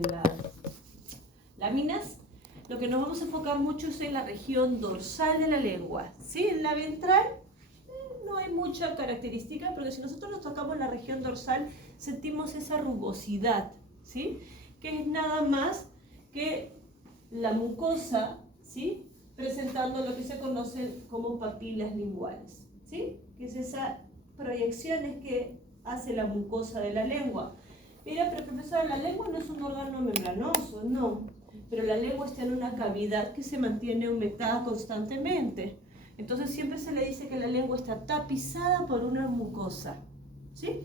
las láminas, lo que nos vamos a enfocar mucho es en la región dorsal de la lengua, ¿sí? En la ventral no hay mucha característica, porque si nosotros nos tocamos la región dorsal, sentimos esa rugosidad, ¿sí? Que es nada más que la mucosa, ¿sí? Presentando lo que se conocen como papilas linguales, ¿sí? Que es esa proyecciones que hace la mucosa de la lengua. Mira, pero profesora, la lengua no es un órgano membranoso, no, pero la lengua está en una cavidad que se mantiene humectada constantemente. Entonces siempre se le dice que la lengua está tapizada por una mucosa, ¿sí?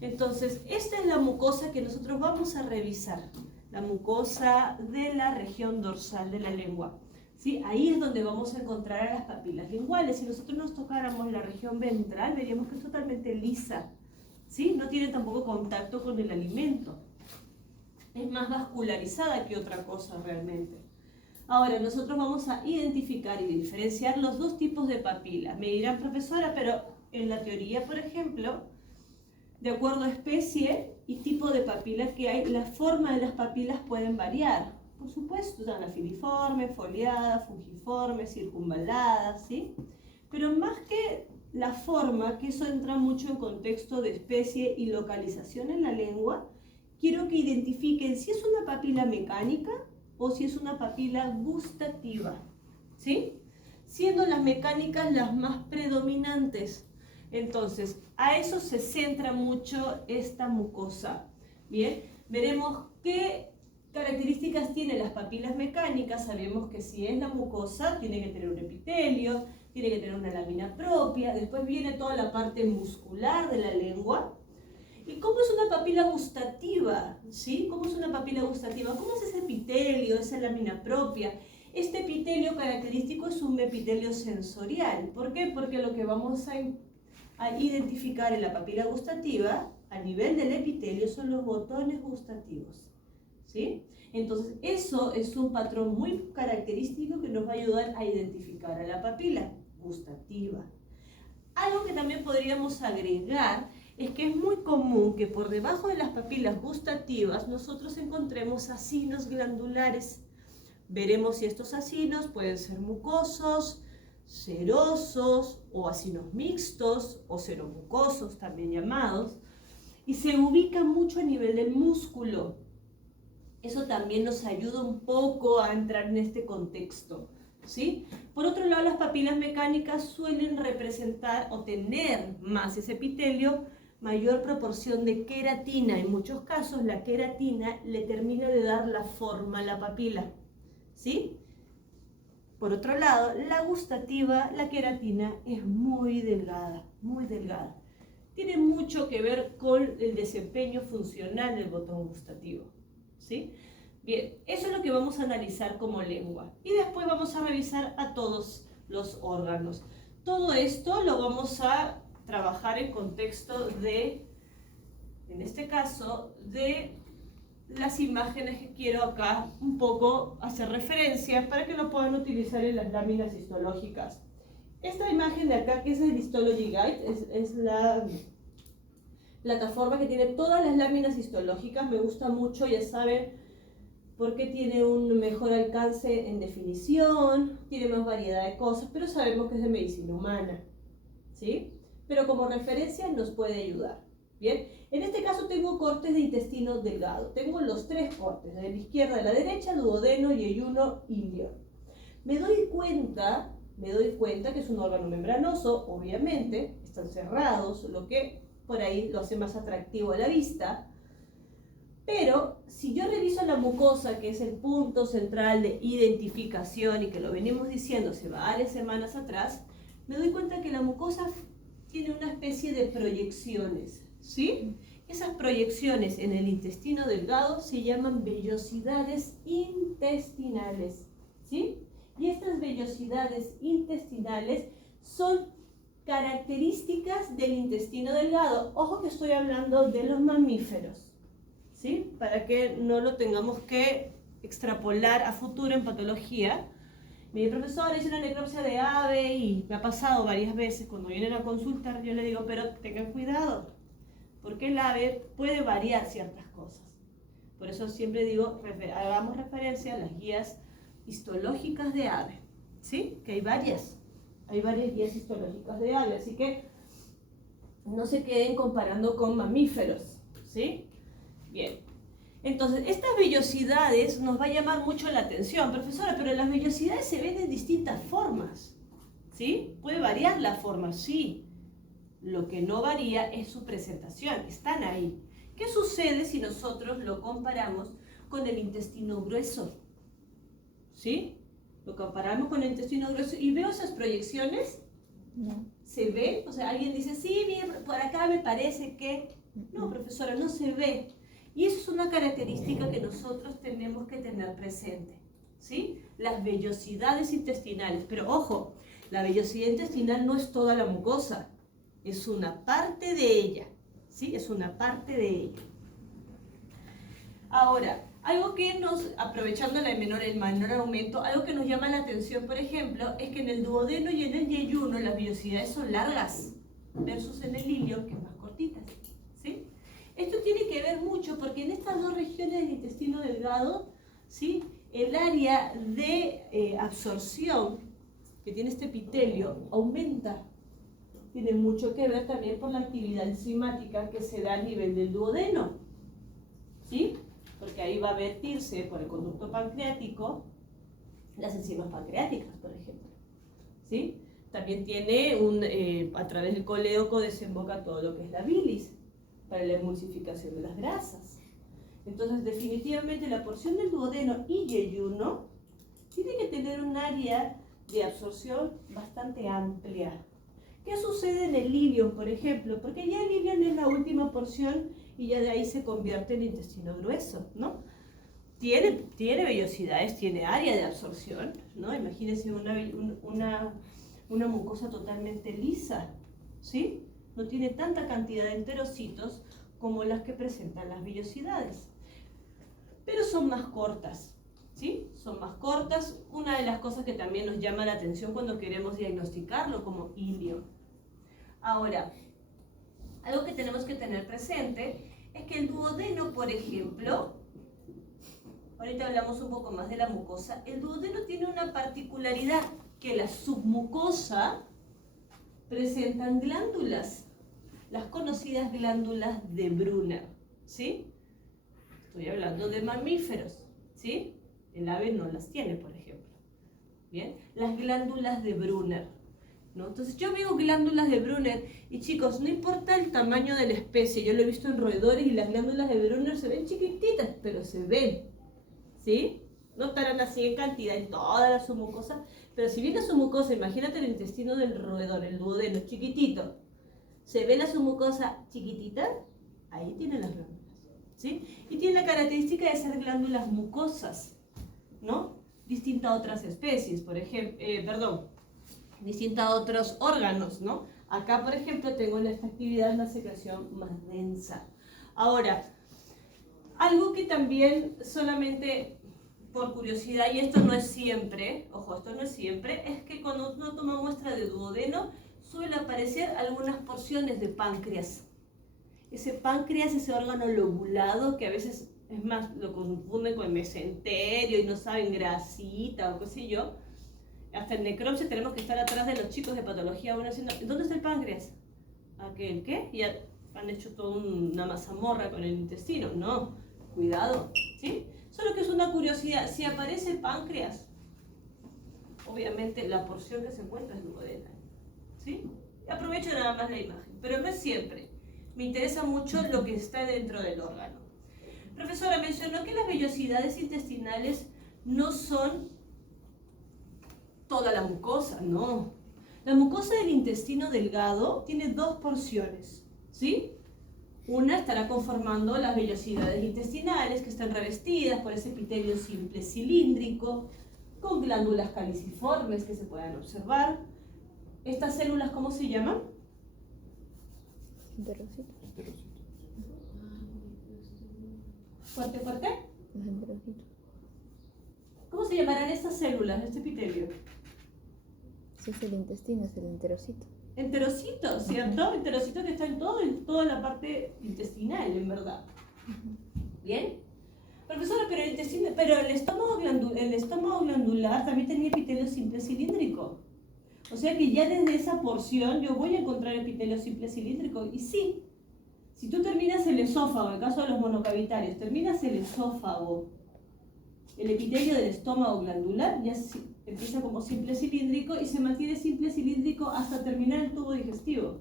Entonces, esta es la mucosa que nosotros vamos a revisar, la mucosa de la región dorsal de la lengua, ¿sí? Ahí es donde vamos a encontrar a las papilas linguales. Si nosotros nos tocáramos la región ventral, veríamos que es totalmente lisa, ¿sí? No tiene tampoco contacto con el alimento. Es más vascularizada que otra cosa realmente. Ahora, nosotros vamos a identificar y diferenciar los dos tipos de papilas. Me dirán, profesora, pero en la teoría, por ejemplo, de acuerdo a especie y tipo de papila que hay, la forma de las papilas pueden variar. Por supuesto, están las filiformes, foliadas, fungiformes, circunvaladas, ¿sí? Pero más que la forma, que eso entra mucho en contexto de especie y localización en la lengua, quiero que identifiquen si es una papila mecánica o si es una papila gustativa, ¿sí? Siendo las mecánicas las más predominantes. Entonces, a eso se centra mucho esta mucosa. Bien, veremos qué características tienen las papilas mecánicas. Sabemos que si es la mucosa, tiene que tener un epitelio, tiene que tener una lámina propia. Después viene toda la parte muscular de la lengua. ¿Y cómo es una papila gustativa? ¿Sí? ¿Cómo es una papila gustativa? ¿Cómo es ese epitelio, esa lámina propia? Este epitelio característico es un epitelio sensorial. ¿Por qué? Porque lo que vamos a identificar en la papila gustativa, a nivel del epitelio, son los botones gustativos, ¿sí? Entonces, eso es un patrón muy característico que nos va a ayudar a identificar a la papila gustativa. Algo que también podríamos agregar es que es muy común que por debajo de las papilas gustativas nosotros encontremos acinos glandulares. Veremos si estos acinos pueden ser mucosos, serosos o acinos mixtos o seromucosos también llamados, y se ubican mucho a nivel del músculo. Eso también nos ayuda un poco a entrar en este contexto, ¿sí? Por otro lado, las papilas mecánicas suelen representar o tener más ese epitelio, mayor proporción de queratina. En muchos casos la queratina le termina de dar la forma a la papila, ¿sí? Por otro lado, la gustativa, la queratina es muy delgada, muy delgada. Tiene mucho que ver con el desempeño funcional del botón gustativo, ¿sí? Bien, eso es lo que vamos a analizar como lengua. Y después vamos a revisar a todos los órganos. Todo esto lo vamos a trabajar en contexto de, en este caso, de las imágenes que quiero acá un poco hacer referencia para que lo puedan utilizar en las láminas histológicas. Esta imagen de acá, que es el Histology Guide, es la plataforma que tiene todas las láminas histológicas. Me gusta mucho, ya saben, porque tiene un mejor alcance en definición, tiene más variedad de cosas, pero sabemos que es de medicina humana, ¿sí? Pero como referencia nos puede ayudar. Bien, en este caso tengo cortes de intestino delgado. Tengo los tres cortes, de la izquierda a la derecha, duodeno, yeyuno, ilion. Me doy cuenta que es un órgano membranoso, obviamente, están cerrados, lo que por ahí lo hace más atractivo a la vista. Pero si yo reviso la mucosa, que es el punto central de identificación y que lo venimos diciendo hace varias semanas atrás, me doy cuenta que la mucosa tiene una especie de proyecciones, ¿sí? Esas proyecciones en el intestino delgado se llaman vellosidades intestinales, ¿sí? Y estas vellosidades intestinales son características del intestino delgado. Ojo que estoy hablando de los mamíferos, ¿sí? Para que no lo tengamos que extrapolar a futuro en patología. Mi profesor hizo una necropsia de ave y me ha pasado varias veces cuando vienen a consultar, yo le digo, pero tengan cuidado, porque el ave puede variar ciertas cosas. Por eso siempre digo, hagamos referencia a las guías histológicas de ave, ¿sí? Que hay varias guías histológicas de ave, así que no se queden comparando con mamíferos, ¿sí? Bien. Entonces, estas vellosidades nos va a llamar mucho la atención, profesora, pero las vellosidades se ven en distintas formas, ¿sí? Puede variar la forma, sí. Lo que no varía es su presentación, están ahí. ¿Qué sucede si nosotros lo comparamos con el intestino grueso? ¿Sí? Lo comparamos con el intestino grueso y veo esas proyecciones. No. ¿Se ve? O sea, alguien dice, sí, bien, por acá me parece que... No, profesora, no se ve. Y eso es una característica que nosotros tenemos que tener presente, ¿sí? Las vellosidades intestinales. Pero ojo, la vellosidad intestinal no es toda la mucosa, es una parte de ella, ¿sí? Es una parte de ella. Ahora, algo que aprovechando el menor aumento, algo que nos llama la atención, por ejemplo, es que en el duodeno y en el yeyuno las vellosidades son largas, versus en el ilion, que es más cortitas, ¿sí? Esto tiene que ver mucho porque en estas dos regiones del intestino delgado, ¿sí? El área de absorción que tiene este epitelio aumenta. Tiene mucho que ver también por la actividad enzimática que se da a nivel del duodeno, ¿sí? Porque ahí va a vertirse por el conducto pancreático las enzimas pancreáticas, por ejemplo, ¿sí? También tiene a través del colédoco desemboca todo lo que es la bilis para la emulsificación de las grasas. Entonces, definitivamente la porción del duodeno y yeyuno tiene que tener un área de absorción bastante amplia. ¿Qué sucede en el ilion, por ejemplo? Porque ya el ilion es la última porción y ya de ahí se convierte en intestino grueso, ¿no? Tiene vellosidades, tiene área de absorción, ¿no? Imagínense una mucosa totalmente lisa, ¿sí? No tiene tanta cantidad de enterocitos como las que presentan las vellosidades. Pero son más cortas, ¿sí? Son más cortas. Una de las cosas que también nos llama la atención cuando queremos diagnosticarlo como ilion. Ahora, algo que tenemos que tener presente es que el duodeno, por ejemplo, ahorita hablamos un poco más de la mucosa, el duodeno tiene una particularidad, que la submucosa presentan glándulas, las conocidas glándulas de Brunner, ¿sí? Estoy hablando de mamíferos, ¿sí? El ave no las tiene, por ejemplo. ¿Bien? Las glándulas de Brunner, ¿no? Entonces yo veo glándulas de Brunner y chicos, no importa el tamaño de la especie, yo lo he visto en roedores y las glándulas de Brunner se ven chiquititas, pero se ven, ¿sí? No estarán así en cantidad en toda la submucosa, pero si bien la submucosa, imagínate el intestino del roedor, el duodeno chiquitito, se ve la submucosa chiquitita, ahí tienen las glándulas, ¿sí? Y tiene la característica de ser glándulas mucosas, ¿no? Distinta a otras especies, por ejemplo, distinta a otros órganos, ¿no? Acá, por ejemplo, tengo en esta actividad una secreción más densa. Ahora, algo que también solamente por curiosidad, y esto no es siempre, ojo, esto no es siempre, es que cuando uno toma muestra de duodeno, suele aparecer algunas porciones de páncreas. Ese páncreas, ese órgano lobulado, que a veces, es más, lo confunden con el mesenterio y no saben, grasita o qué sé yo. Hasta en necropsia tenemos que estar atrás de los chicos de patología, bueno, diciendo, ¿dónde está el páncreas? ¿Aquel qué? Ya han hecho toda una mazamorra con el intestino. No, cuidado, ¿sí? Solo que es una curiosidad, si aparece páncreas, obviamente la porción que se encuentra es duodena, ¿sí? Aprovecho nada más la imagen, pero no es siempre. Me interesa mucho lo que está dentro del órgano. Profesora, mencionó que las vellosidades intestinales no son toda la mucosa, no. La mucosa del intestino delgado tiene dos porciones, ¿sí? Una estará conformando las vellosidades intestinales que están revestidas por ese epitelio simple cilíndrico, con glándulas caliciformes que se puedan observar. ¿Estas células cómo se llaman? Enterocitos. Fuerte, fuerte. Los enterocitos. ¿Cómo se llamarán estas células, este epitelio? Ese es el intestino, es el enterocito. Enterocito, ¿cierto? Enterocito que está en toda la parte intestinal, en verdad. ¿Bien? Pero el estómago glandular también tenía epitelio simple cilíndrico. O sea que ya desde esa porción yo voy a encontrar epitelio simple cilíndrico. Y sí, si tú terminas el esófago, en el caso de los monocavitarios, terminas el esófago, el epitelio del estómago glandular ya empieza como simple cilíndrico y se mantiene simple cilíndrico hasta terminar el tubo digestivo.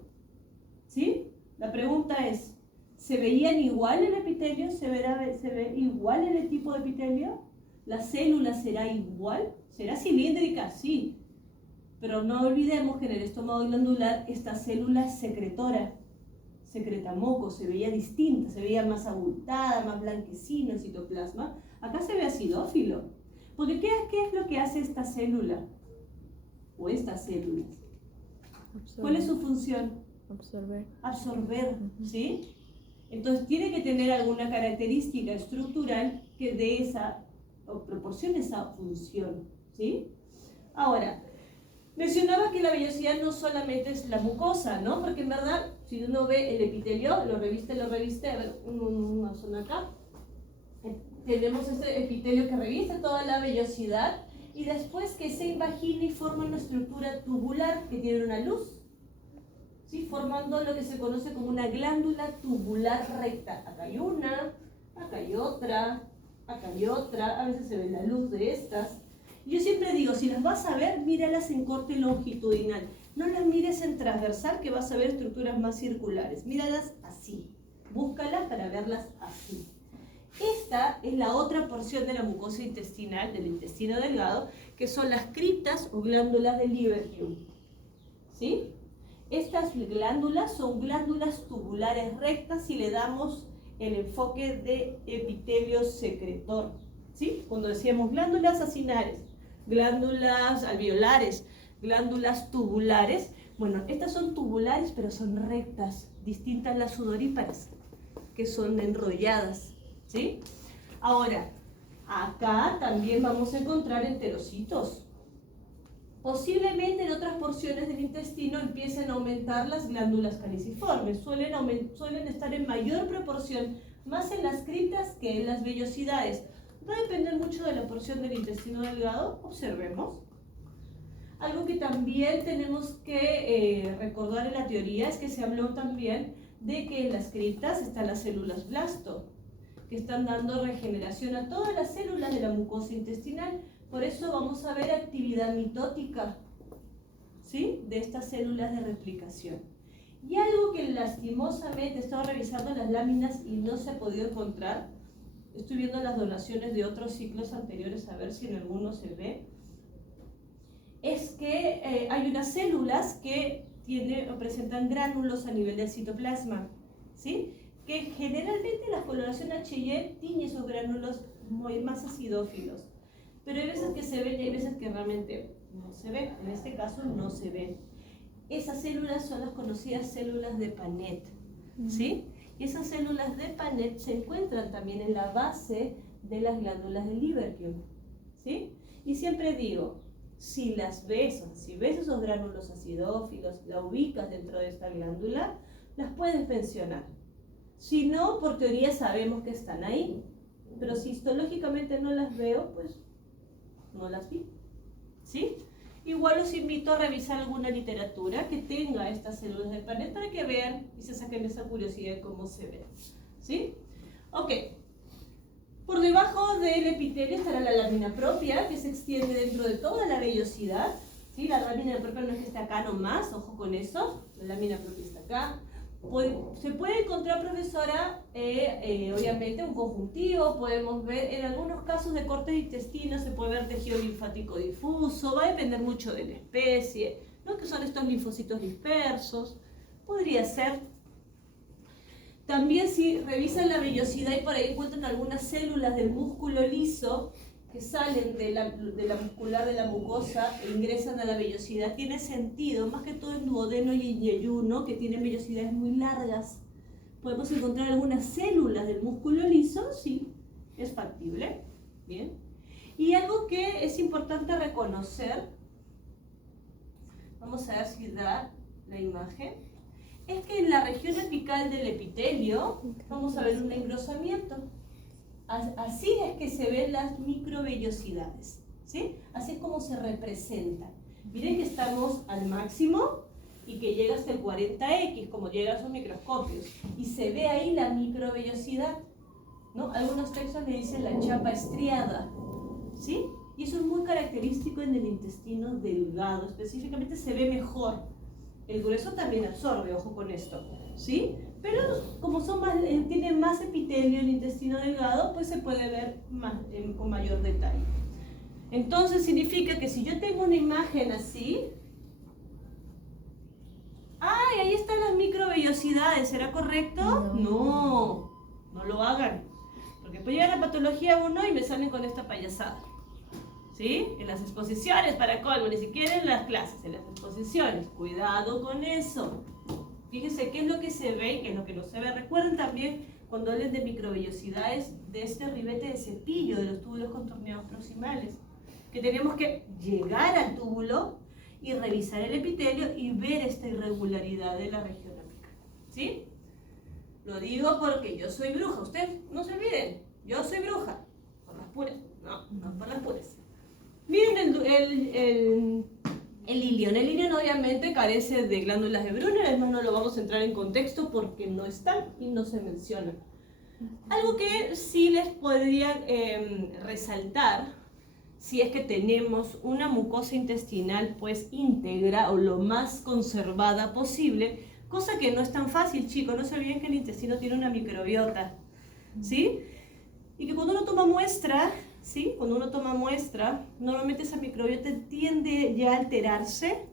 ¿Sí? La pregunta es, ¿se veían igual el epitelio? ¿Se ve igual el tipo de epitelio? ¿La célula será igual? ¿Será cilíndrica? Sí. Pero no olvidemos que en el estómago glandular esta célula secretora, secreta moco, se veía distinta, se veía más abultada, más blanquecino el citoplasma. Acá se ve acidófilo. Porque ¿qué es lo que hace esta célula? O estas células. ¿Cuál es su función? Absorber, ¿sí? Entonces tiene que tener alguna característica estructural que dé esa, o proporcione esa función, ¿sí? Ahora, mencionaba que la vellosidad no solamente es la mucosa, ¿no? Porque en verdad, si uno ve el epitelio, lo reviste, a ver, una zona acá. Tenemos este epitelio que reviste toda la vellosidad y después que se invagina y forma una estructura tubular que tiene una luz, ¿sí? Formando lo que se conoce como una glándula tubular recta. Acá hay una, acá hay otra, acá hay otra, a veces se ve la luz de estas. Yo siempre digo, si las vas a ver, míralas en corte longitudinal. No las mires en transversal, que vas a ver estructuras más circulares. Míralas así. Búscalas para verlas así. Esta es la otra porción de la mucosa intestinal, del intestino delgado, que son las criptas o glándulas del Lieberkühn. ¿Sí? Estas glándulas son glándulas tubulares rectas si le damos el enfoque de epitelio secretor. ¿Sí? Cuando decíamos glándulas acinares, glándulas alveolares, glándulas tubulares, bueno, estas son tubulares pero son rectas, distintas a las sudoríparas, que son enrolladas, ¿sí? Ahora, acá también vamos a encontrar enterocitos. Posiblemente en otras porciones del intestino empiecen a aumentar las glándulas caliciformes, suelen estar en mayor proporción, más en las criptas que en las vellosidades. Va a depender mucho de la porción del intestino delgado, observemos. Algo que también tenemos que recordar en la teoría es que se habló también de que en las criptas están las células blasto, que están dando regeneración a todas las células de la mucosa intestinal. Por eso vamos a ver actividad mitótica, ¿sí?, de estas células de replicación. Y algo que lastimosamente he estado revisando las láminas y no se ha podido encontrar, estoy viendo las donaciones de otros ciclos anteriores a ver si en alguno se ve, es que hay unas células que presentan gránulos a nivel del citoplasma, ¿sí?, que generalmente la coloración H&E tiñe esos gránulos más acidófilos, pero hay veces que se ven y hay veces que realmente no se ven. En este caso no se ven. Esas células son las conocidas células de Panet, ¿sí? Y esas células de Panet se encuentran también en la base de las glándulas del Lieberkühn, ¿sí? Y siempre digo, si ves esos gránulos acidófilos, la ubicas dentro de esta glándula, las puedes mencionar. Si no, por teoría sabemos que están ahí, pero si histológicamente no las veo, pues no las vi, ¿sí? Igual los invito a revisar alguna literatura que tenga estas células de Panet para que vean y se saquen esa curiosidad de cómo se ven, ¿sí? Ok. Por debajo del epitelio estará la lámina propia, que se extiende dentro de toda la vellosidad, ¿sí? La lámina propia no es que esté acá nomás, ojo con eso, la lámina propia está acá. Se puede encontrar, profesora, obviamente un conjuntivo, podemos ver, en algunos casos de corte de intestino se puede ver tejido linfático difuso, va a depender mucho de la especie, ¿no?, que son estos linfocitos dispersos, podría ser. También si revisan la vellosidad y por ahí encuentran algunas células del músculo liso que salen de la muscular de la mucosa e ingresan a la vellosidad, tiene sentido, más que todo en duodeno y en yeyuno, que tienen vellosidades muy largas. Podemos encontrar algunas células del músculo liso, sí, es factible. Bien. Y algo que es importante reconocer, vamos a ver si da la imagen, es que en la región apical del epitelio vamos a ver un engrosamiento. Así es que se ven las microvellosidades, ¿sí? Así es como se representan. Miren que estamos al máximo y que llega hasta el 40X, como llega a sus microscopios. Y se ve ahí la microvellosidad, ¿no? Algunos textos le dicen la chapa estriada, ¿sí? Y eso es muy característico en el intestino delgado. Específicamente se ve mejor. El grueso también absorbe, ojo con esto, ¿sí? Pero como tiene más epitelio el intestino delgado, pues se puede ver con mayor detalle. Entonces significa que si yo tengo una imagen así, ¡ay! Ahí están las microvellosidades, ¿será correcto? No, no lo hagan. Porque después llega la patología 1 y me salen con esta payasada. ¿Sí? En las exposiciones, para colmo, ni siquiera en las clases, en las exposiciones. Cuidado con eso. Fíjense qué es lo que se ve y qué es lo que no se ve. Recuerden también, cuando hablen de microvellosidades, de este ribete de cepillo de los túbulos contorneados proximales, que tenemos que llegar al túbulo y revisar el epitelio y ver esta irregularidad de la región apical. ¿Sí? Lo digo porque yo soy bruja. Ustedes no se olviden, yo soy bruja. Por las puras. No, no por las puras. Miren el ilion. El ilion obviamente carece de glándulas de Brunner, además no lo vamos a entrar en contexto porque no están y no se mencionan. Algo que sí les podría resaltar, si es que tenemos una mucosa intestinal pues íntegra o lo más conservada posible, cosa que no es tan fácil, chicos, no se olviden que el intestino tiene una microbiota, ¿sí? Y que cuando uno toma muestra, ¿sí? Cuando uno toma muestra, normalmente esa microbiota tiende ya a alterarse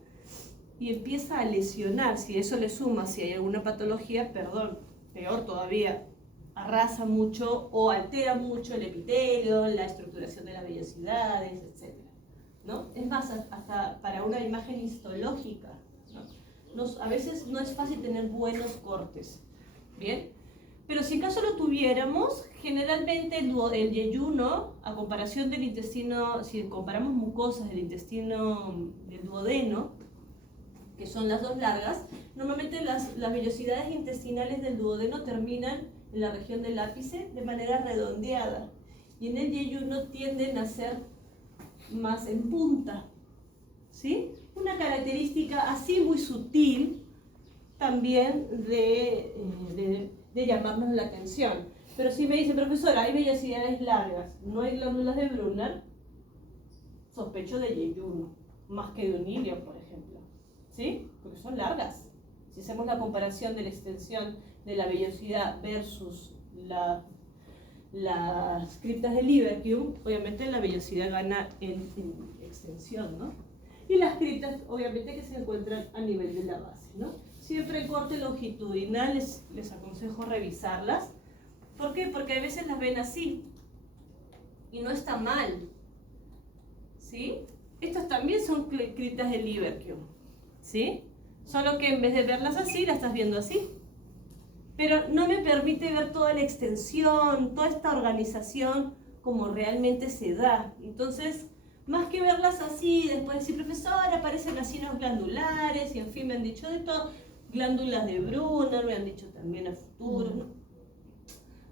y empieza a lesionar. Si eso le suma, si hay alguna patología, perdón, peor todavía, arrasa mucho o altera mucho el epitelio, la estructuración de las vellosidades, etc. ¿No? Es más, hasta para una imagen histológica, ¿no? A veces no es fácil tener buenos cortes, ¿bien? Pero si en caso lo tuviéramos, generalmente el yeyuno, a comparación del intestino, si comparamos mucosas del intestino del duodeno, que son las dos largas, normalmente las vellosidades intestinales del duodeno terminan en la región del ápice de manera redondeada. Y en el yeyuno tienden a ser más en punta, ¿sí? Una característica así muy sutil también de llamarnos la atención. Pero si me dicen, profesora, hay vellosidades largas, no hay glándulas de Brunner, sospecho de yeyuno, más que de un ilion, por ejemplo, ¿sí? Porque son largas. Si hacemos la comparación de la extensión de la vellosidad versus las criptas de Lieberkühn, obviamente la vellosidad gana en extensión, ¿no? Y las criptas, obviamente, que se encuentran a nivel de la base, ¿no? Siempre en corte longitudinal les aconsejo revisarlas. ¿Por qué? Porque a veces las ven así y no está mal, ¿sí? Estas también son criptas de Lieberkühn, ¿sí? Solo que en vez de verlas así, las estás viendo así. Pero no me permite ver toda la extensión, toda esta organización como realmente se da. Entonces, más que verlas así, después decir, profesora, aparecen así los glandulares, y en fin, me han dicho de todo, glándulas de Brunner, me han dicho también a futuro, ¿no?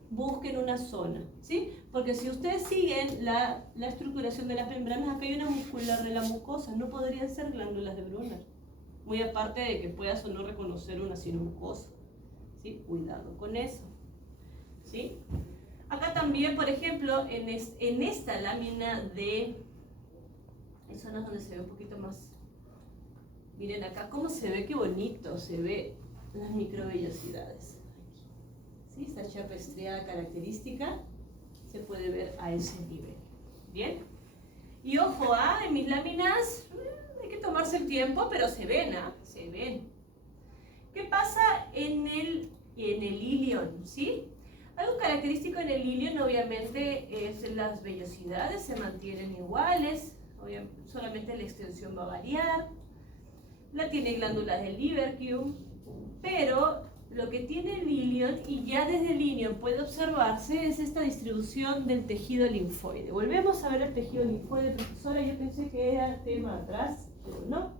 Busquen una zona, ¿sí? Porque si ustedes siguen la estructuración de las membranas, acá hay una muscular de la mucosa, no podrían ser glándulas de Brunner. Muy aparte de que puedas o no reconocer una sinomucosa, ¿sí? Cuidado con eso, ¿sí? Acá también, por ejemplo, en esta lámina de... Hay zonas donde se ve un poquito más. Miren acá cómo se ve, qué bonito se ve las microvellosidades. ¿Sí? Esta chapa estriada característica se puede ver a ese nivel. ¿Bien? Y ojo, en mis láminas hay que tomarse el tiempo, pero se ven, se ven. ¿Qué pasa en el ilion? ¿Sí? Algo característico en el ilion, obviamente, es las vellosidades se mantienen iguales. Solamente la extensión va a variar. La tiene glándulas de Lieberkühn, pero lo que tiene el ilion, y ya desde el ilion puede observarse, es esta distribución del tejido linfoide. Volvemos a ver el tejido linfoide, profesora. Yo pensé que era el tema atrás, pero no.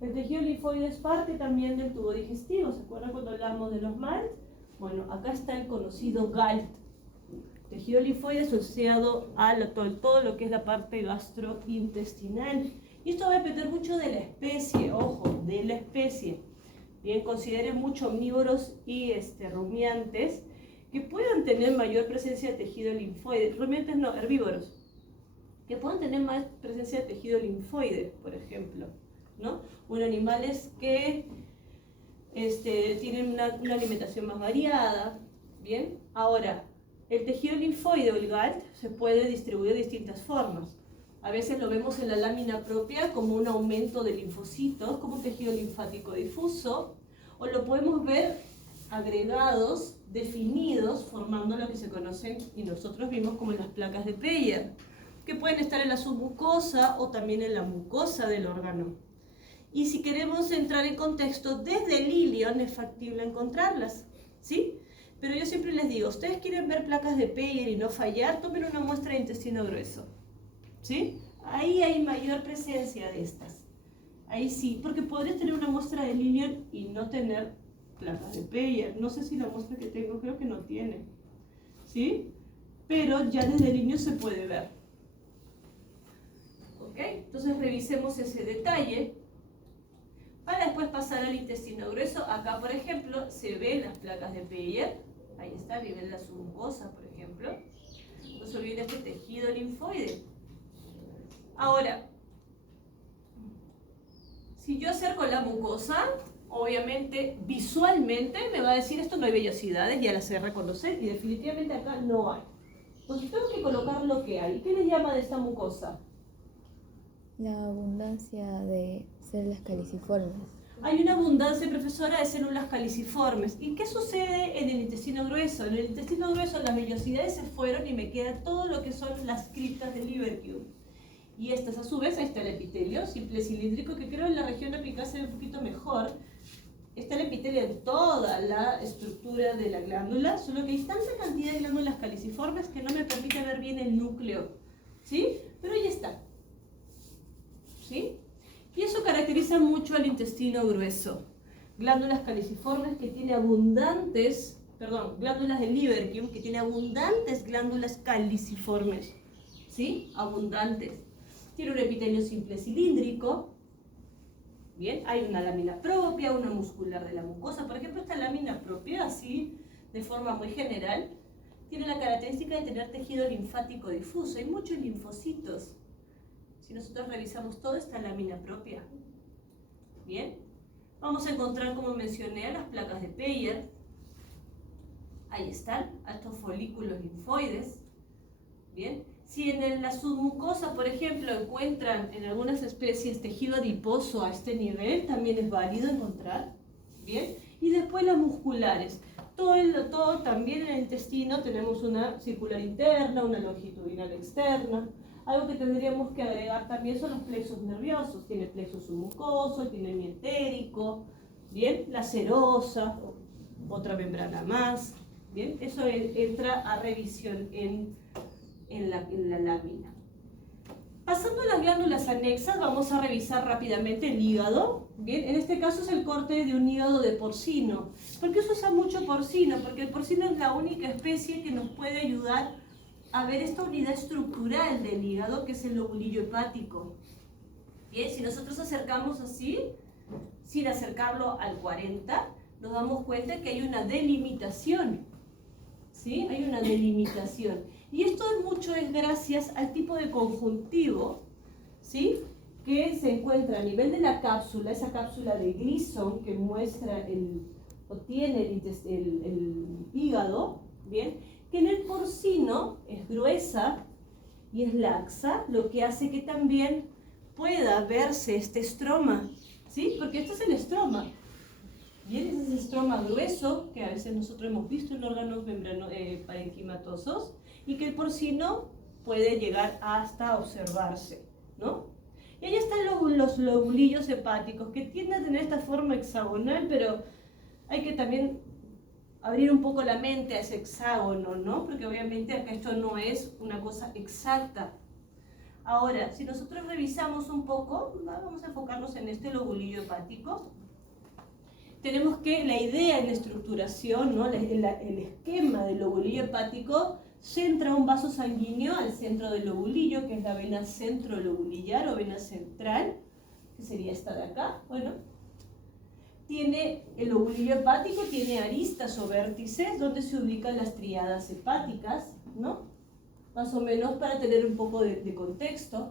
El tejido linfoide es parte también del tubo digestivo. ¿Se acuerdan cuando hablamos de los MALT? Bueno, acá está el conocido GALT. Tejido linfoide asociado a todo lo que es la parte gastrointestinal. Y esto va a depender mucho de la especie, ojo, de la especie. Bien, consideren mucho omnívoros y rumiantes que puedan tener mayor presencia de tejido linfoide. Rumiantes no, herbívoros. Que puedan tener más presencia de tejido linfoide, por ejemplo, ¿no? Bueno, animales que tienen una alimentación más variada, ¿bien? Ahora, el tejido linfoide o el GALT se puede distribuir de distintas formas. A veces lo vemos en la lámina propia como un aumento de linfocitos, como un tejido linfático difuso, o lo podemos ver agregados, definidos, formando lo que se conocen y nosotros vimos como las placas de Peyer, que pueden estar en la submucosa o también en la mucosa del órgano. Y si queremos entrar en contexto, desde el ilion es factible encontrarlas, ¿sí? Pero yo siempre les digo, ustedes quieren ver placas de Peyer y no fallar, tomen una muestra de intestino grueso, ¿sí? Ahí hay mayor presencia de estas. Ahí sí, porque podrías tener una muestra de ilion y no tener placas de Peyer. No sé si la muestra que tengo, creo que no tiene, ¿sí? Pero ya desde el ilion se puede ver. ¿Ok? Entonces revisemos ese detalle. Para después pasar al intestino grueso, acá por ejemplo se ven las placas de Peyer, ahí está a nivel de la submucosa por ejemplo, no se olviden este tejido linfoide. Ahora, si yo acerco la mucosa, obviamente visualmente me va a decir esto no hay vellosidades, ya las sé reconocer y definitivamente acá no hay. Entonces tengo que colocar lo que hay. ¿Qué les llama de esta mucosa? La abundancia de células caliciformes. Hay una abundancia, profesora, de células caliciformes. ¿Y qué sucede en el intestino grueso? En el intestino grueso las vellosidades se fueron y me queda todo lo que son las criptas del Lieberkühn. Y estas a su vez, ahí está el epitelio simple cilíndrico, que creo en la región apical se ve un poquito mejor. Está el epitelio en toda la estructura de la glándula, solo que hay tanta cantidad de glándulas caliciformes que no me permite ver bien el núcleo, ¿sí? Pero ahí está, ¿sí? Y eso caracteriza mucho al intestino grueso. Glándulas caliciformes que tiene abundantes, glándulas del Lieberkühn que tiene abundantes glándulas caliciformes, ¿sí? Abundantes. Tiene un epitelio simple cilíndrico. Bien, hay una lámina propia, una muscular de la mucosa. Por ejemplo, esta lámina propia, así de forma muy general, tiene la característica de tener tejido linfático difuso. Hay muchos linfocitos. Si nosotros revisamos toda esta lámina propia, bien, vamos a encontrar, como mencioné, a las placas de Peyer. Ahí están, a estos folículos linfoides. Bien, si en la submucosa, por ejemplo, encuentran en algunas especies tejido adiposo a este nivel, también es válido encontrar. Bien, y después las musculares. Todo también en el intestino tenemos una circular interna, una longitudinal externa. Algo que tendríamos que agregar también son los plexos nerviosos. Tiene plexo submucoso, tiene mientérico, bien, la serosa, otra membrana más. Bien, eso entra a revisión en la lámina. Pasando a las glándulas anexas, vamos a revisar rápidamente el hígado. Bien, en este caso es el corte de un hígado de porcino. ¿Por qué se usa mucho porcino? Porque el porcino es la única especie que nos puede ayudar a ver esta unidad estructural del hígado, que es el lobulillo hepático. Bien, si nosotros acercamos así, sin acercarlo al 40, nos damos cuenta que hay una delimitación. ¿Sí? Hay una delimitación. Y esto es gracias al tipo de conjuntivo, ¿sí? Que se encuentra a nivel de la cápsula, esa cápsula de Gleason que muestra o tiene el hígado, ¿bien? Que en el porcino es gruesa y es laxa, lo que hace que también pueda verse este estroma, ¿sí? Porque esto es el estroma. Bien, ese es el estroma grueso, que a veces nosotros hemos visto en órganos parenquimatosos, y que el porcino puede llegar hasta observarse, ¿no? Y ahí están los lobulillos hepáticos, que tienden a tener esta forma hexagonal, pero hay que también abrir un poco la mente a ese hexágono, ¿no? Porque obviamente acá esto no es una cosa exacta. Ahora, si nosotros revisamos un poco, vamos a enfocarnos en este lobulillo hepático. Tenemos que la idea en la estructuración, ¿no? el esquema del lobulillo hepático centra un vaso sanguíneo al centro del lobulillo, que es la vena centrolobulillar o vena central, que sería esta de acá. Bueno, tiene el lobulillo hepático, tiene aristas o vértices donde se ubican las tríadas hepáticas, ¿no? Más o menos para tener un poco de contexto.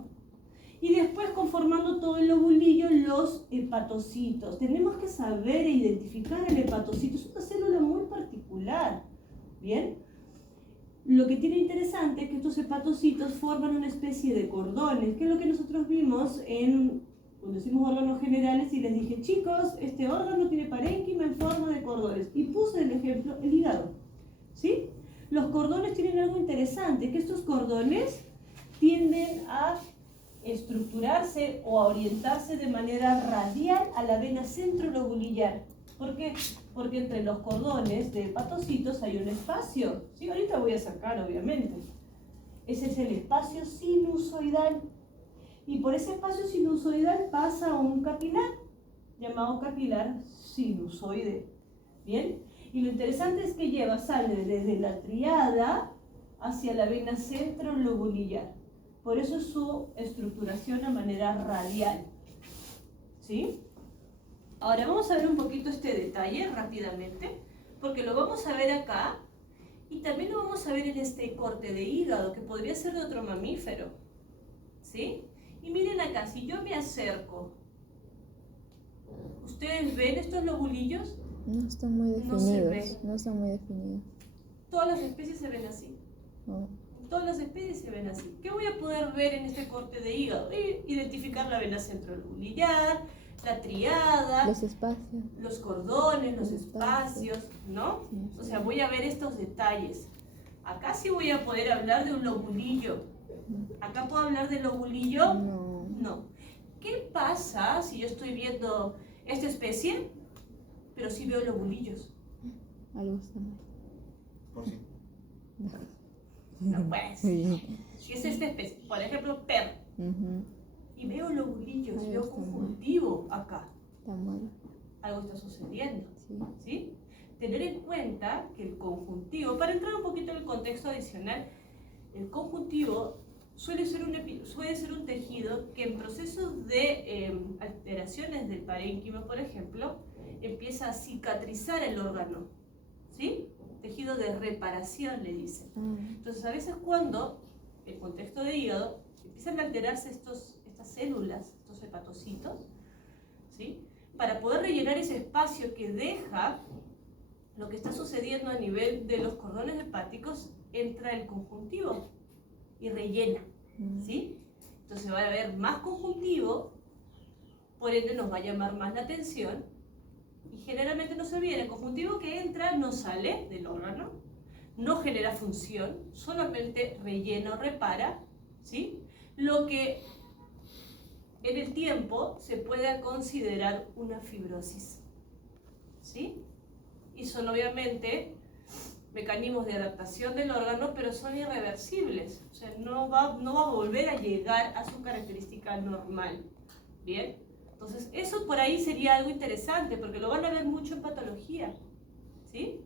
Y después, conformando todo el lobulillo, los hepatocitos. Tenemos que saber e identificar el hepatocito. Es una célula muy particular. ¿Bien? Lo que tiene interesante es que estos hepatocitos forman una especie de cordones, que es lo que nosotros vimos cuando hicimos órganos generales y les dije, chicos, este órgano tiene parénquima en forma de cordones. Y puse el ejemplo, el hígado. ¿Sí? Los cordones tienen algo interesante, que estos cordones tienden a estructurarse o a orientarse de manera radial a la vena centrolobulillar. ¿Por qué? Porque entre los cordones de hepatocitos hay un espacio. ¿Sí? Ahorita voy a sacar, obviamente. Ese es el espacio sinusoidal. Y por ese espacio sinusoidal pasa un capilar, llamado capilar sinusoide. ¿Bien? Y lo interesante es que sale desde la triada hacia la vena centrolobulillar. Por eso es su estructuración a manera radial. ¿Sí? Ahora vamos a ver un poquito este detalle rápidamente, porque lo vamos a ver acá y también lo vamos a ver en este corte de hígado, que podría ser de otro mamífero. ¿Sí? Y miren acá, si yo me acerco, ¿ustedes ven estos lobulillos? No están muy definidos. No están muy definidos. Todas las especies se ven así. No. Todas las especies se ven así. ¿Qué voy a poder ver en este corte de hígado? Identificar la vena centrolobulillar, la triada, Los espacios. los cordones, los espacios, ¿no? Sí, O sí. sea, voy a ver estos detalles. Acá sí voy a poder hablar de un lobulillo. ¿Acá puedo hablar de lobulillo? No. No. ¿Qué pasa si yo estoy viendo esta especie, pero sí veo lobulillos? Algo está mal. Por sí. No, pues. Sí. Si es esta especie, por ejemplo, perro, Ujú. y veo lobulillos, Algo veo está mal. conjuntivo acá, Está mal. algo está sucediendo, Sí. ¿sí? Tener en cuenta que el conjuntivo, para entrar un poquito en el contexto adicional, el conjuntivo suele ser un tejido que en procesos de alteraciones del parénquima, por ejemplo, empieza a cicatrizar el órgano, ¿sí? Tejido de reparación, le dicen. Entonces, a veces cuando, en el contexto de hígado, empiezan a alterarse estas células, estos hepatocitos, ¿sí? Para poder rellenar ese espacio que deja lo que está sucediendo a nivel de los cordones hepáticos, entra el conjuntivo y rellena, ¿sí? Entonces va a haber más conjuntivo, por ende nos va a llamar más la atención, y generalmente no se viene. El conjuntivo que entra no sale del órgano, no genera función, solamente rellena o repara, ¿sí? Lo que en el tiempo se puede considerar una fibrosis, ¿sí? Y son obviamente mecanismos de adaptación del órgano, pero son irreversibles, o sea, no va a volver a llegar a su característica normal, ¿bien? Entonces, eso por ahí sería algo interesante, porque lo van a ver mucho en patología, ¿sí?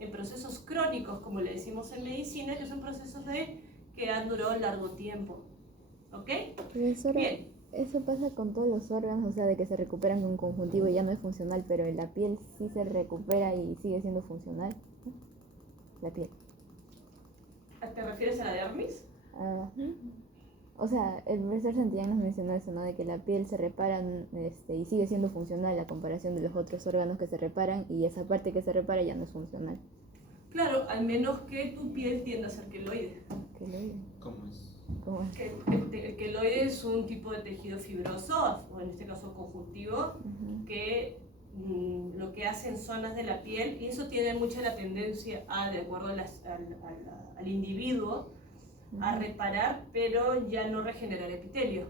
En procesos crónicos, como le decimos en medicina, que son procesos que han durado largo tiempo, ¿ok? Profesora, Bien. eso pasa con todos los órganos, o sea, de que se recuperan con conjuntivo y ya no es funcional, pero en la piel sí se recupera y sigue siendo funcional, ¿no? La piel. ¿Te refieres a la dermis? O sea, el profesor Santillán nos mencionó eso, ¿no? De que la piel se repara y sigue siendo funcional a comparación de los otros órganos que se reparan, y esa parte que se repara ya no es funcional. Claro, al menos que tu piel tienda a ser queloide. Queloide. ¿Cómo es? ¿Cómo es? El queloide es un tipo de tejido fibroso, o en este caso conjuntivo, que lo que hace en zonas de la piel, y eso tiene mucha la tendencia de acuerdo al individuo, a reparar, pero ya no regenerar epitelio.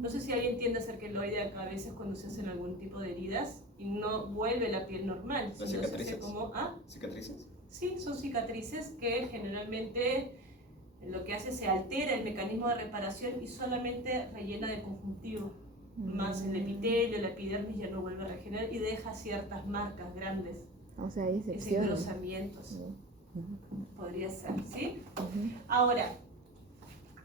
No sé si alguien tiende a ser queloide acá a veces cuando se hacen algún tipo de heridas y no vuelve la piel normal. ¿Las sino se hace cicatrices? como, ¿Cicatrices? Sí, son cicatrices que generalmente lo que hace se altera el mecanismo de reparación y solamente rellena de conjuntivo. Más el epitelio, la epidermis ya no vuelve a regenerar y deja ciertas marcas grandes, O sea, hay ese excepciones. engrosamientos. Podría ser, ¿sí? Ahora,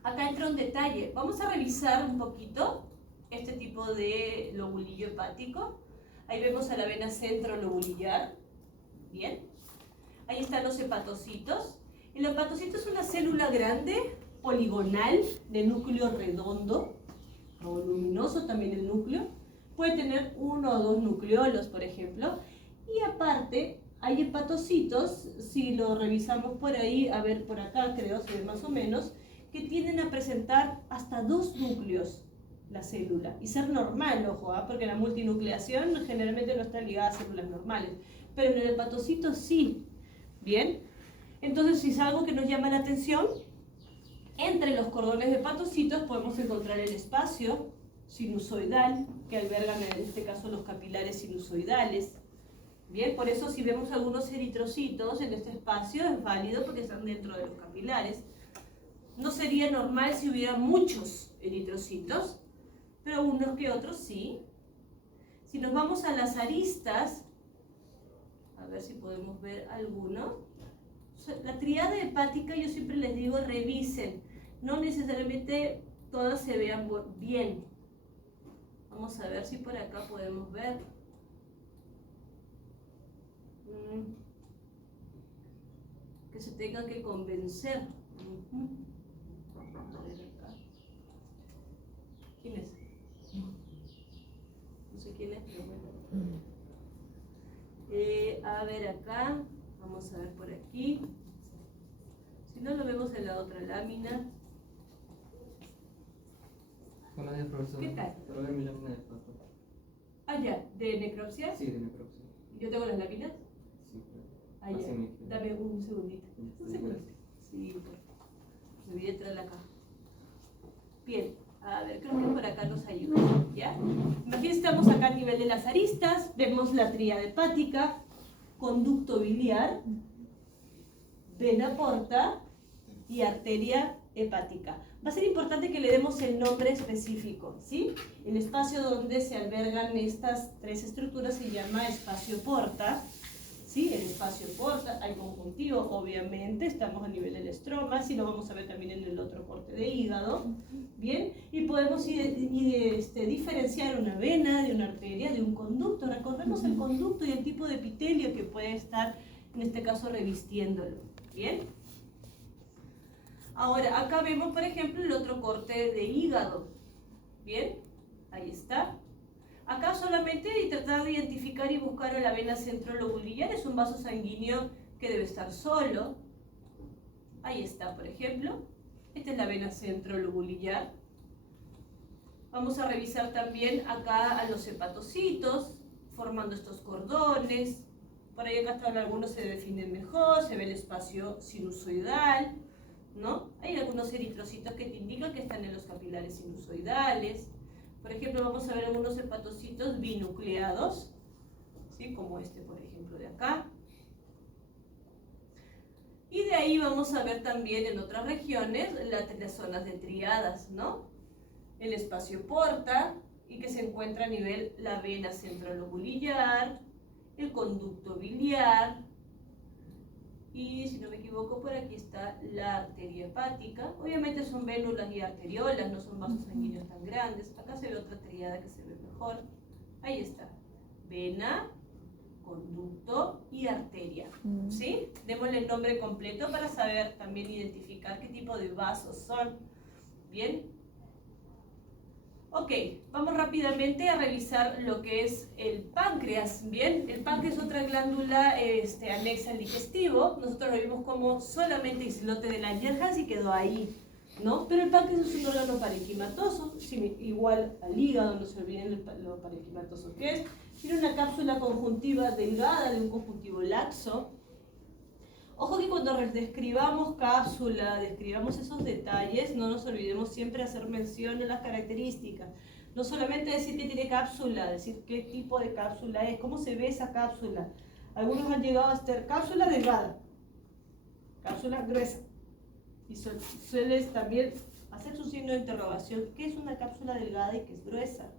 acá entra un detalle. Vamos a revisar un poquito este tipo de lobulillo hepático. Ahí vemos a la vena centrolobulillar. Bien. Ahí están los hepatocitos. El hepatocito es una célula grande, poligonal, de núcleo redondo, voluminoso también el núcleo. Puede tener 1 o 2 nucleolos, por ejemplo. Y aparte, hay hepatocitos, si lo revisamos por ahí, a ver por acá creo, se ve más o menos, que tienden a presentar hasta 2 núcleos la célula. Y ser normal, ojo, porque la multinucleación generalmente no está ligada a células normales. Pero en el hepatocito sí. Bien. Entonces, si es algo que nos llama la atención, entre los cordones de hepatocitos podemos encontrar el espacio sinusoidal, que albergan en este caso los capilares sinusoidales. Bien, por eso si vemos algunos eritrocitos en este espacio es válido porque están dentro de los capilares. No sería normal si hubiera muchos eritrocitos, pero unos que otros sí. Si nos vamos a las aristas, a ver si podemos ver alguno. La triada hepática, yo siempre les digo, revisen. No necesariamente todas se vean bien. Vamos a ver si por acá podemos ver. Que se tenga que convencer. ¿Quién es? No sé quién es, pero bueno. A ver acá. Vamos a ver por aquí. Si no, lo vemos en la otra lámina. Buenos días, profesor. ¿Qué tal? Para ver mi lámina de foto. Ah, ya. ¿De necropsia? Sí, de necropsia. ¿Yo tengo las láminas? Sí, claro. Ah, ya. Así mismo. Dame un segundito. Un segundo. Gracias. Sí, me olvidé traerla acá. Bien. A ver, creo que por acá nos ayuda. ¿Ya? Aquí estamos acá a nivel de las aristas. Vemos la tríada hepática, conducto biliar, vena porta y arteria hepática. Va a ser importante que le demos el nombre específico, ¿sí? El espacio donde se albergan estas 3 estructuras se llama espacio porta, ¿sí? El espacio porta, hay conjuntivo, obviamente, estamos a nivel del estroma, sí lo vamos a ver también en el otro corte de hígado, ¿bien? Y podemos diferenciar una vena de una arteria, de un conducto. Recordemos el conducto y el tipo de epitelio que puede estar, en este caso, revistiéndolo, ¿bien? Ahora, acá vemos, por ejemplo, el otro corte de hígado, ¿bien? Ahí está. Acá solamente tratar de identificar y buscar a la vena centrolobulillar, es un vaso sanguíneo que debe estar solo. Ahí está, por ejemplo. Esta es la vena centrolobulillar. Vamos a revisar también acá a los hepatocitos, formando estos cordones. Por ahí acá hasta algunos se definen mejor, se ve el espacio sinusoidal, ¿no? Hay algunos eritrocitos que te indican que están en los capilares sinusoidales. Por ejemplo, vamos a ver algunos hepatocitos binucleados, ¿sí? Como este, por ejemplo, de acá. Y de ahí vamos a ver también en otras regiones las zonas de triadas, ¿no? El espacio porta, y que se encuentra a nivel la vena centrolobulillar, el conducto biliar, y si no me equivoco por aquí está la arteria hepática. Obviamente son vénulas y arteriolas, no son vasos sanguíneos tan grandes. Acá se ve otra triada que se ve mejor. Ahí está, vena, conducto y arteria, ¿sí? Démosle el nombre completo para saber también identificar qué tipo de vasos son. ¿Bien? Ok, vamos rápidamente a revisar lo que es el páncreas. Bien, el páncreas es otra glándula anexa al digestivo. Nosotros lo vimos como solamente islote de Langerhans y quedó ahí, ¿no? Pero el páncreas es un órgano parenquimatoso, igual al hígado, no se olviden lo parenquimatoso que es. Tiene una cápsula conjuntiva delgada de un conjuntivo laxo. Ojo que cuando describamos cápsula, describamos esos detalles, no nos olvidemos siempre hacer mención de las características. No solamente decir que tiene cápsula, decir qué tipo de cápsula es, cómo se ve esa cápsula. Algunos han llegado a ser cápsula delgada, cápsula gruesa. Y sueles también hacer su signo de interrogación. ¿Qué es una cápsula delgada y qué es gruesa?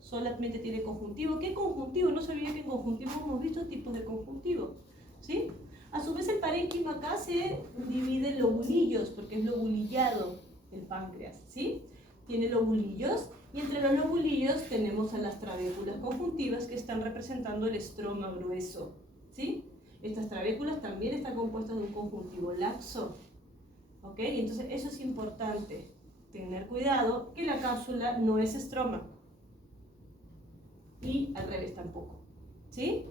Solamente tiene conjuntivo. ¿Qué conjuntivo? No se olviden que en conjuntivo hemos visto tipos de conjuntivo, ¿sí? A su vez el parénquima acá se divide en lobulillos, porque es lobulillado el páncreas, ¿sí? Tiene lobulillos, y entre los lobulillos tenemos a las trabéculas conjuntivas que están representando el estroma grueso, ¿sí? Estas trabéculas también están compuestas de un conjuntivo laxo, ¿ok? Entonces eso es importante, tener cuidado que la cápsula no es estroma, y al revés tampoco, ¿sí?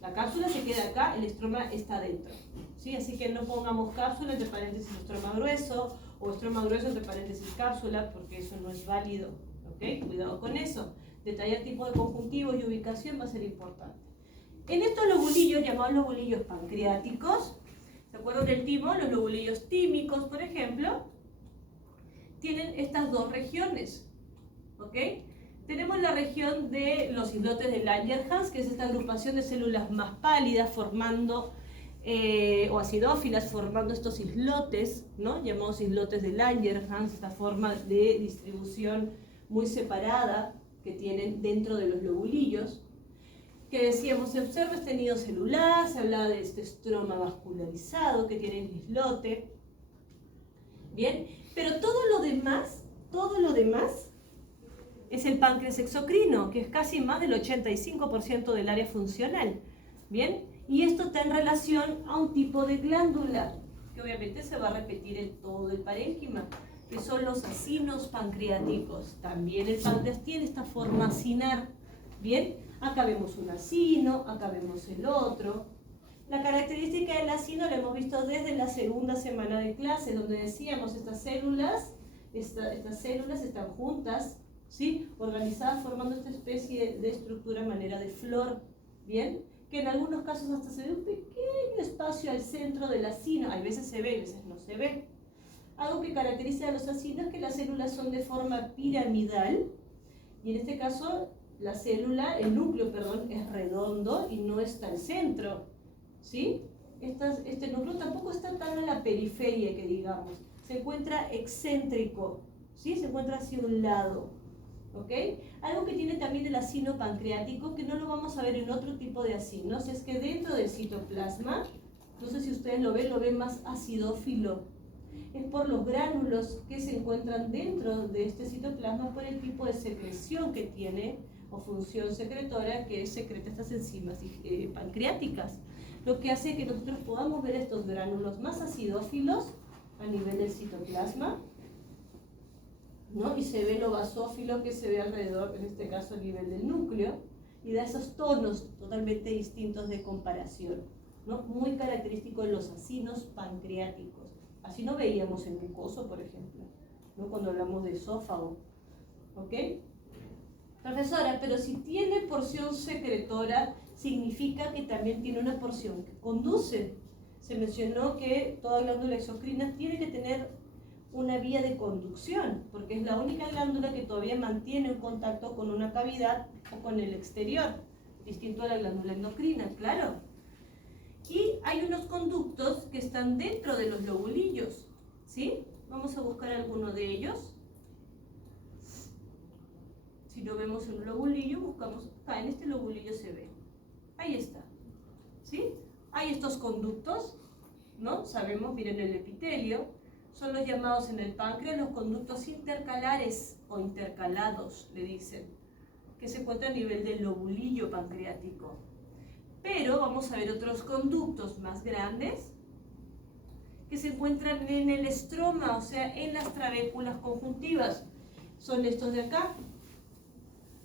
La cápsula se queda acá, el estroma está dentro, ¿sí? Así que no pongamos cápsula entre paréntesis estroma grueso o estroma grueso entre paréntesis cápsula, porque eso no es válido, ¿ok? Cuidado con eso. Detallar tipo de conjuntivos y ubicación va a ser importante. En estos lobulillos, llamados lobulillos pancreáticos, ¿se acuerdan del timo? Los lobulillos tímicos, por ejemplo, tienen estas dos regiones, ¿ok? Tenemos la región de los islotes de Langerhans, que es esta agrupación de células más pálidas formando, o acidófilas formando estos islotes, ¿no? Llamados islotes de Langerhans, esta forma de distribución muy separada que tienen dentro de los lobulillos. Que decíamos, se observa este nido celular, se habla de este estroma vascularizado que tiene el islote. Bien, pero todo lo demás es el páncreas exocrino, que es casi más del 85% del área funcional. Bien, y esto está en relación a un tipo de glándula, que obviamente se va a repetir en todo el parénquima, que son los acinos pancreáticos. También el páncreas tiene esta forma acinar. Bien, acá vemos un acino, acá vemos el otro. La característica del acino la hemos visto desde la segunda semana de clase, donde decíamos estas células están juntas, ¿sí? Organizadas formando esta especie de estructura a manera de flor, ¿bien? Que en algunos casos hasta se ve un pequeño espacio al centro del acino, hay veces se ve, a veces no se ve. Algo que caracteriza a los acinos es que las células son de forma piramidal, y en este caso la célula, el núcleo, perdón, es redondo y no está al centro, ¿sí? Este núcleo tampoco está tan a la periferia, que digamos, se encuentra excéntrico, ¿sí? Se encuentra hacia un lado, ¿ok? Algo que tiene también el acino pancreático, que no lo vamos a ver en otro tipo de acinos, es que dentro del citoplasma, no sé si ustedes lo ven más acidófilo, es por los gránulos que se encuentran dentro de este citoplasma, por el tipo de secreción que tiene, o función secretora, que secreta estas enzimas pancreáticas, lo que hace que nosotros podamos ver estos gránulos más acidófilos a nivel del citoplasma, ¿no? Y se ve lo basófilo que se ve alrededor, en este caso a nivel del núcleo, y da esos tonos totalmente distintos de comparación, ¿no? Muy característico de los acinos pancreáticos. Así no veíamos en mucoso, por ejemplo, ¿no? Cuando hablamos de esófago, ¿ok? Profesora, pero si tiene porción secretora, significa que también tiene una porción que conduce. Se mencionó que toda glándula exocrina tiene que tener una vía de conducción, porque es la única glándula que todavía mantiene un contacto con una cavidad o con el exterior, distinto a la glándula endocrina, claro. Y hay unos conductos que están dentro de los lobulillos, ¿sí? Vamos a buscar alguno de ellos. Si lo vemos en un lobulillo, buscamos acá, en este lobulillo se ve. Ahí está, ¿sí? Hay estos conductos, ¿no? Sabemos, miren el epitelio, son los llamados en el páncreas los conductos intercalares o intercalados, le dicen, que se encuentran a nivel del lobulillo pancreático. Pero vamos a ver otros conductos más grandes que se encuentran en el estroma, o sea, en las trabéculas conjuntivas. Son estos de acá.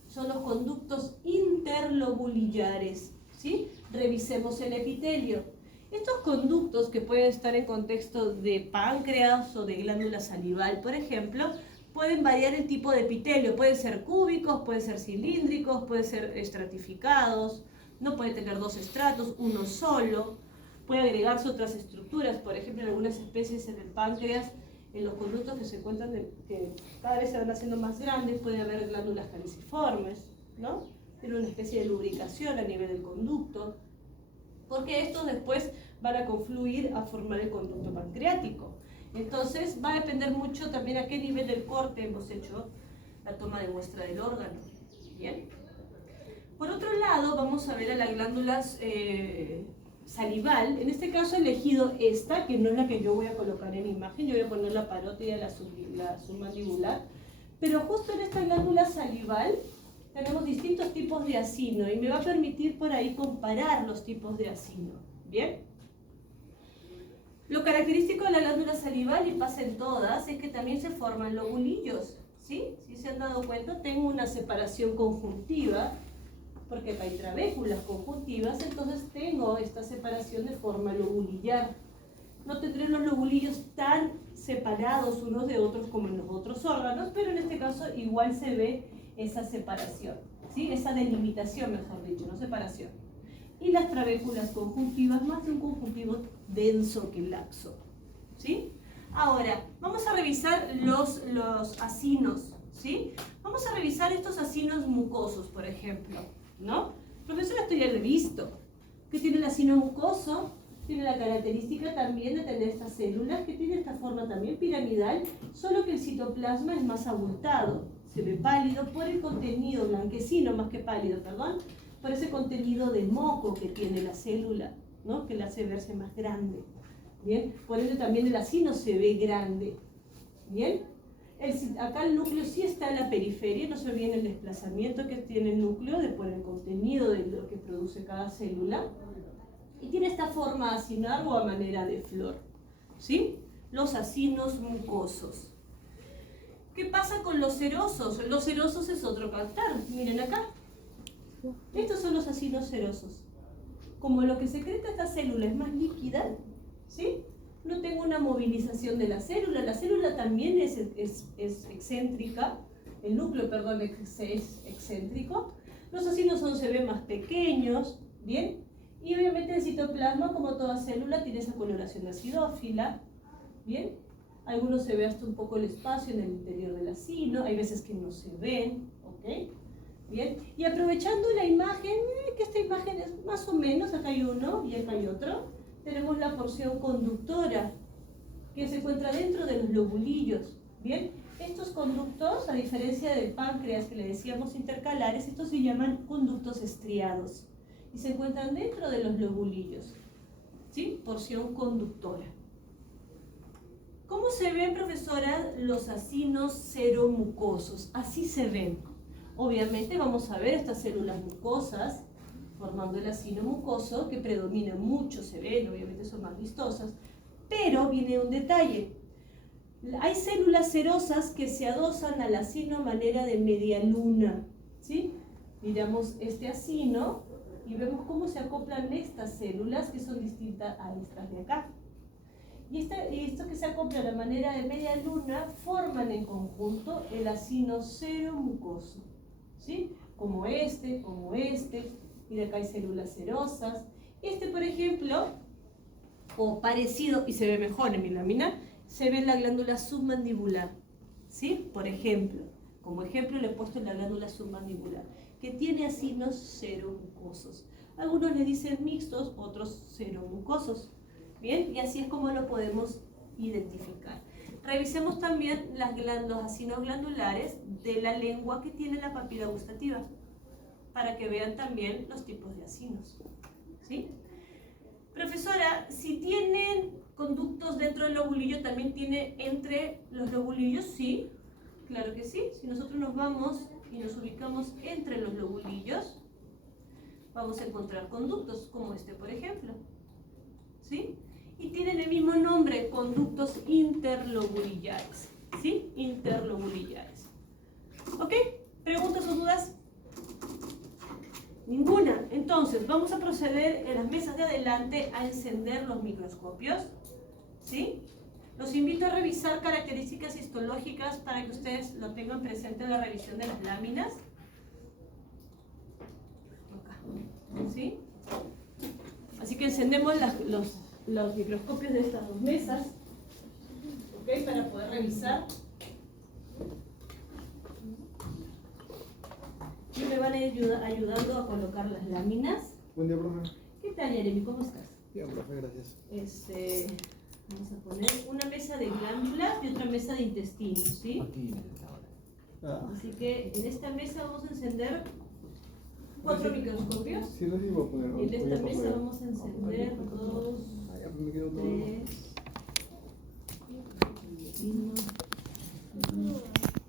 Son los conductos interlobulillares, ¿sí? Revisemos el epitelio. Estos conductos, que pueden estar en contexto de páncreas o de glándula salival, por ejemplo, pueden variar el tipo de epitelio. Pueden ser cúbicos, pueden ser cilíndricos, pueden ser estratificados. No puede tener dos estratos, uno solo. Puede agregarse otras estructuras, por ejemplo, en algunas especies en el páncreas, en los conductos que se encuentran, que cada vez se van haciendo más grandes, puede haber glándulas caliciformes, ¿no? Tiene una especie de lubricación a nivel del conducto, porque estos después van a confluir a formar el conducto pancreático. Entonces, va a depender mucho también a qué nivel del corte hemos hecho la toma de muestra del órgano. ¿Bien? Por otro lado, vamos a ver a las glándulas salival, en este caso he elegido esta, que no es la que yo voy a colocar en imagen, yo voy a poner la parótida, la submandibular, pero justo en esta glándula salival tenemos distintos tipos de acino y me va a permitir por ahí comparar los tipos de acino. ¿Bien? Lo característico de la glándula salival, y pasa en todas, es que también se forman lobulillos. ¿Sí? Si se han dado cuenta, tengo una separación conjuntiva, porque acá hay trabéculas conjuntivas, entonces tengo esta separación de forma lobulillar. No tendré los lobulillos tan separados unos de otros como en los otros órganos, pero en este caso igual se ve esa separación, ¿sí? Esa delimitación, mejor dicho, no separación. Y las trabéculas conjuntivas, más de un conjuntivo denso que laxo, ¿sí? Ahora, vamos a revisar los acinos, ¿sí? Vamos a revisar estos acinos mucosos, por ejemplo, ¿no? Profesor, esto ya lo he visto. Que tiene el acino mucoso, tiene la característica también de tener estas células, que tiene esta forma también piramidal, solo que el citoplasma es más abultado, se ve pálido por el contenido, blanquecino más que pálido, perdón, por ese contenido de moco que tiene la célula, ¿no? Que la hace verse más grande. ¿Bien? Por eso también el acino se ve grande. ¿Bien? Acá el núcleo sí está en la periferia, no se olviden el desplazamiento que tiene el núcleo por el contenido de lo que produce cada célula. Y tiene esta forma acinar o a manera de flor. ¿Sí? Los acinos mucosos. ¿Qué pasa con los serosos? Los serosos es otro cantar. Miren acá. Estos son los acinos serosos. Como lo que secreta esta célula es más líquida, ¿sí? No tengo una movilización de la célula también es excéntrica, el núcleo, perdón, es excéntrico, los acinos se ven más pequeños, ¿bien? Y obviamente el citoplasma, como toda célula, tiene esa coloración acidófila, ¿bien? Algunos se ve hasta un poco el espacio en el interior del acino, hay veces que no se ven, ¿ok? Bien, y aprovechando la imagen, que esta imagen es más o menos, acá hay uno y acá hay otro, tenemos la porción conductora, que se encuentra dentro de los lobulillos. Bien, estos conductos, a diferencia del páncreas que le decíamos intercalares, estos se llaman conductos estriados y se encuentran dentro de los lobulillos. ¿Sí? Porción conductora. ¿Cómo se ven, profesora, los acinos seromucosos? Así se ven. Obviamente vamos a ver estas células mucosas formando el acino mucoso, que predomina mucho, se ven, obviamente son más vistosas, pero viene un detalle. Hay células serosas que se adosan al acino a manera de media luna, ¿sí? Miramos este acino y vemos cómo se acoplan estas células que son distintas a estas de acá. Y esto que se acopla a la manera de media luna forman en conjunto el acino seromucoso, ¿sí? Como este, y de acá hay células serosas. Por ejemplo, o parecido, y se ve mejor en mi lámina, se ve en la glándula submandibular, ¿sí? Por ejemplo, como ejemplo le he puesto la glándula submandibular, que tiene acinos seromucosos. Algunos le dicen mixtos, otros seromucosos. Bien, y así es como lo podemos identificar. Revisemos también los acinos glandulares de la lengua que tiene la papila gustativa, para que vean también los tipos de acinos. ¿Sí? Profesora, si tienen conductos dentro del lobulillo, ¿también tiene entre los lobulillos? Sí, claro que sí. Si nosotros nos vamos y nos ubicamos entre los lobulillos, vamos a encontrar conductos como este, por ejemplo. ¿Sí? Y tienen el mismo nombre, conductos interlobulillares. ¿Sí? Interlobulillares. ¿Ok? ¿Preguntas o dudas? Ninguna. Entonces, vamos a proceder en las mesas de adelante a encender los microscopios. ¿Sí? Los invito a revisar características histológicas para que ustedes lo tengan presente en la revisión de las láminas. Acá. ¿Sí? Así que encendemos los microscopios de estas dos mesas, ¿ok? Para poder revisar. Y me van a ir ayudando a colocar las láminas. Buen día, profe. ¿Qué tal, Jeremy? ¿Cómo estás? Bien, profe, gracias. Vamos a poner una mesa de glándulas y otra mesa de intestinos, ¿sí? Así que en esta mesa vamos a encender 4 microscopios. Sí, lo iba a poner. Y en esta voy a mesa poner. vamos a encender 2, Ah, ya, pues me quedo todo. 3, 1.